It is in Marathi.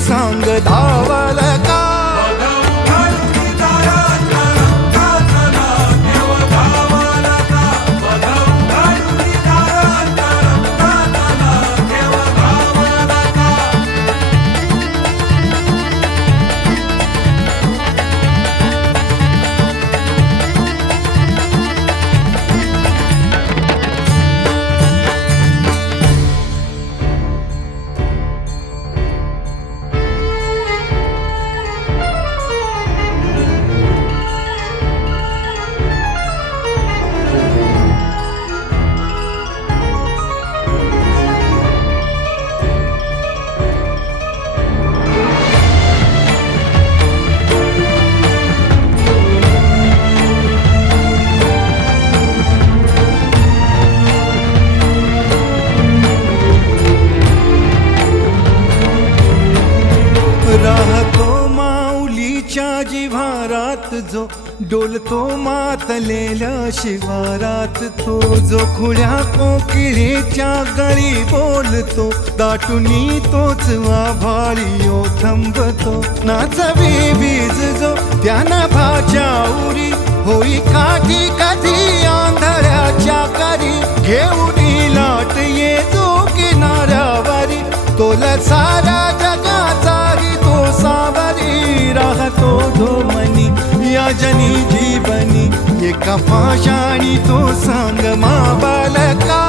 सांग धावल माऊलीच्या जिव्हारात जो डोलतो मातलेल्या शिवारात तो जो खुळ्या कोकिळेच्या गळी बोलतो दाटुनी तोच आभाळी ओ थांबतो. नाचवी बीज जो त्यानं भाच्या उरी होई काठी कधी आंधळ्याच्या करी घेऊन लाट ये जो किनाऱ्यावरी तोला सारा या जनी जीवनी एका पाशाणी तो सांग मा बालका